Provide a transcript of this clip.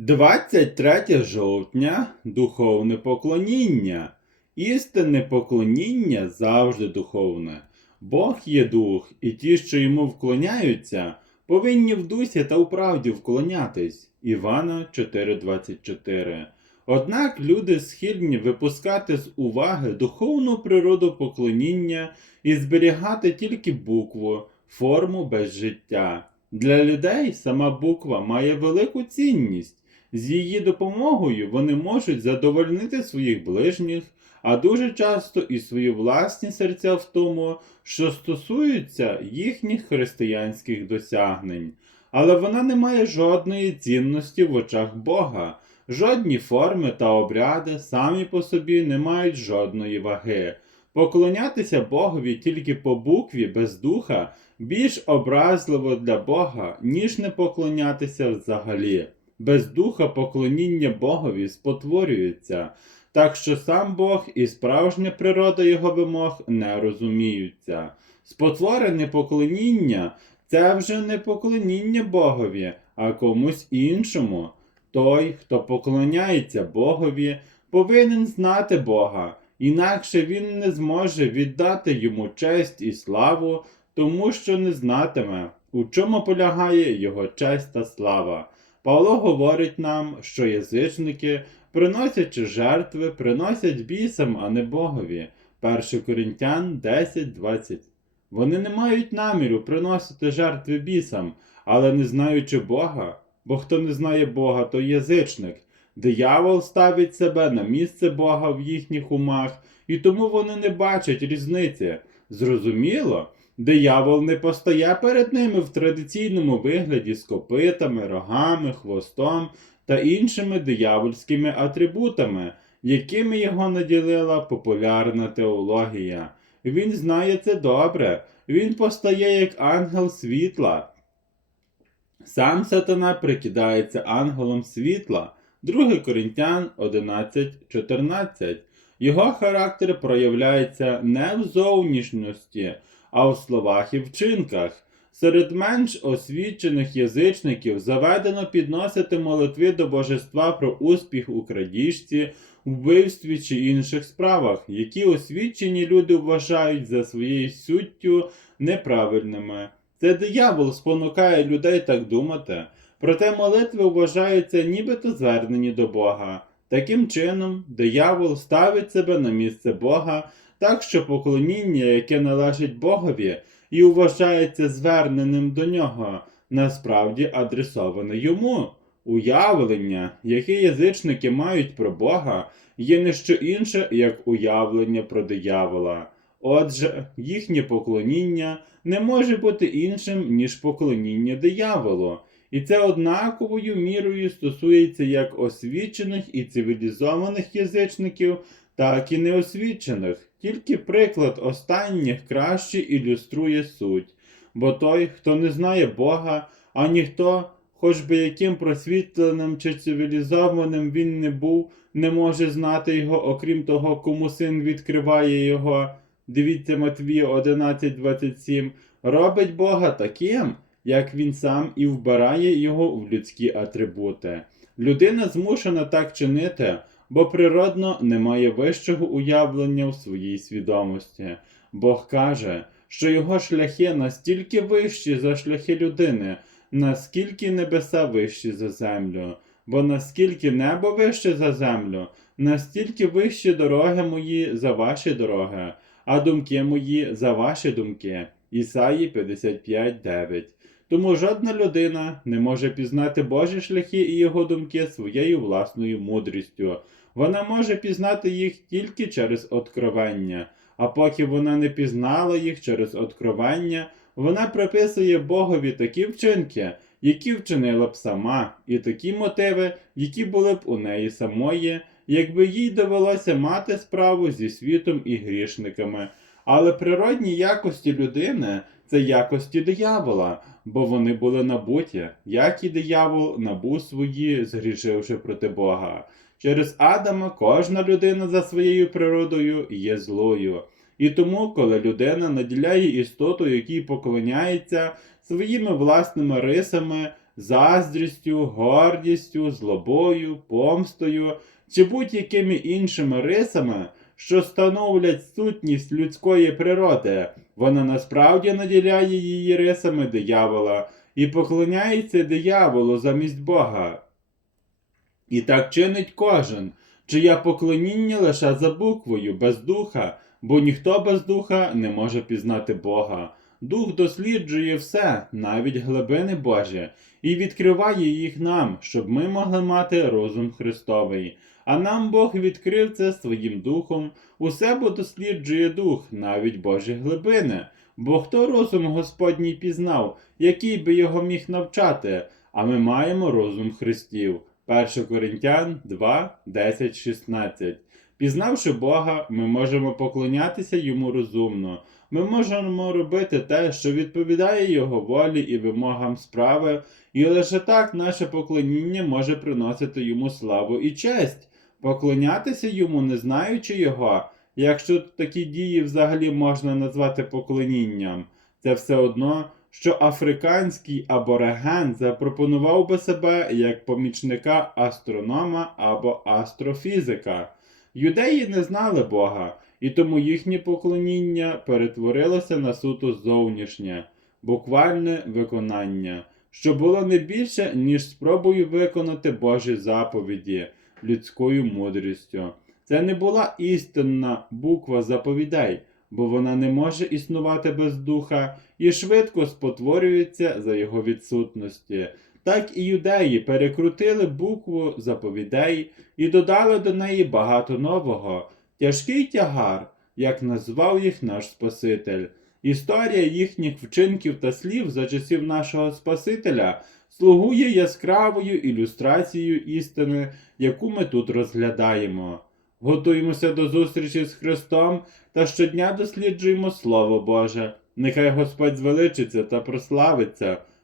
23 жовтня духовне поклоніння. Істинне поклоніння завжди духовне. Бог є дух, і ті, що йому вклоняються, повинні в дусі та у правді вклонятись. Івана 4:24. Однак люди схильні випускати з уваги духовну природу поклоніння і зберігати тільки букву, форму без життя. Для людей сама буква має велику цінність. З її допомогою вони можуть задовольнити своїх ближніх, а дуже часто і свої власні серця в тому, що стосуються їхніх християнських досягнень. Але вона не має жодної цінності в очах Бога. Жодні форми та обряди самі по собі не мають жодної ваги. Поклонятися Богові тільки по букві без духа більш образливо для Бога, ніж не поклонятися взагалі. Без духа поклоніння Богові спотворюється, так що сам Бог і справжня природа його вимог не розуміються. Спотворене поклоніння це вже не поклоніння Богові, а комусь іншому. Той, хто поклоняється Богові, повинен знати Бога, інакше він не зможе віддати йому честь і славу, тому що не знатиме, у чому полягає його честь та слава. Павло говорить нам, що язичники, приносячи жертви, приносять бісам, а не Богові. 1 Коринтян 10.20 Вони не мають наміру приносити жертви бісам, але не знаючи Бога, бо хто не знає Бога, то язичник. Диявол ставить себе на місце Бога в їхніх умах, і тому вони не бачать різниці. Зрозуміло, диявол не постає перед ними в традиційному вигляді з копитами, рогами, хвостом та іншими диявольськими атрибутами, якими його наділила популярна теологія. Він знає це добре, він постає як ангел світла. Сам сатана прикидається ангелом світла. 2 Коринтян 11.14. Його характер проявляється не в зовнішності, а в словах і вчинках. Серед менш освічених язичників заведено підносити молитви до божества про успіх у крадіжці, вбивстві чи інших справах, які освічені люди вважають за своєю суттю неправильними. Це диявол спонукає людей так думати. Проте молитви вважаються нібито звернені до Бога. Таким чином, диявол ставить себе на місце Бога, так що поклоніння, яке належить Богові і вважається зверненим до нього, насправді адресоване йому. Уявлення, яке язичники мають про Бога, є не що інше, як уявлення про диявола. Отже, їхнє поклоніння не може бути іншим, ніж поклоніння дияволу. І це однаковою мірою стосується як освічених і цивілізованих язичників, так і неосвічених. Тільки приклад останніх краще ілюструє суть. Бо той, хто не знає Бога, а ніхто, хоч би яким просвітленим чи цивілізованим він не був, не може знати його, окрім того, кому син відкриває його. Дивіться Матвія 11.27, робить Бога таким, як він сам і вбирає його в людські атрибути. Людина змушена так чинити, бо природно не має вищого уявлення в своїй свідомості. Бог каже, що його шляхи настільки вищі за шляхи людини, наскільки небеса вищі за землю, бо наскільки небо вище за землю, настільки вищі дороги мої за ваші дороги, а думки мої за ваші думки. Ісаї 55.9 тому жодна людина не може пізнати Божі шляхи і його думки своєю власною мудрістю. Вона може пізнати їх тільки через откровення, а поки вона не пізнала їх через откровення, вона приписує Богові такі вчинки, які вчинила б сама, і такі мотиви, які були б у неї самої, якби їй довелося мати справу зі світом і грішниками. Але природні якості людини це якості диявола, бо вони були набуті, як і диявол набув свої, згрішивши проти Бога. Через Адама кожна людина за своєю природою є злою. І тому, коли людина наділяє істоту, якій поклоняється своїми власними рисами, заздрістю, гордістю, злобою, помстою чи будь-якими іншими рисами, що становлять сутність людської природи, вона насправді наділяє її рисами диявола і поклоняється дияволу замість Бога. І так чинить кожен, чия поклоніння лише за буквою, без духа, бо ніхто без духа не може пізнати Бога. Дух досліджує все, навіть глибини Божі, і відкриває їх нам, щоб ми могли мати розум Христовий. А нам Бог відкрив це своїм духом, усе бо досліджує дух, навіть Божі глибини. Бо хто розум Господній пізнав, який би його міг навчати, а ми маємо розум Христів. 1 Коринтян 2, 10, 16. Пізнавши Бога, ми можемо поклонятися йому розумно. Ми можемо робити те, що відповідає Його волі і вимогам справи, і лише так наше поклоніння може приносити йому славу і честь. Поклонятися йому, не знаючи його, якщо такі дії взагалі можна назвати поклонінням, це все одно, що африканський абориген запропонував би себе як помічника астронома або астрофізика. Юдеї не знали Бога, і тому їхнє поклоніння перетворилося на суто зовнішнє, буквальне виконання, що було не більше, ніж спробою виконати Божі заповіді людською мудрістю. Це не була істинна буква заповідей, бо вона не може існувати без духа і швидко спотворюється за його відсутності. Так і юдеї перекрутили букву заповідей і додали до неї багато нового, тяжкий тягар, як назвав їх наш Спаситель. Історія їхніх вчинків та слів за часів нашого Спасителя слугує яскравою ілюстрацією істини, яку ми тут розглядаємо. Готуємося до зустрічі з Христом та щодня досліджуємо Слово Боже. Нехай Господь звеличиться та прославиться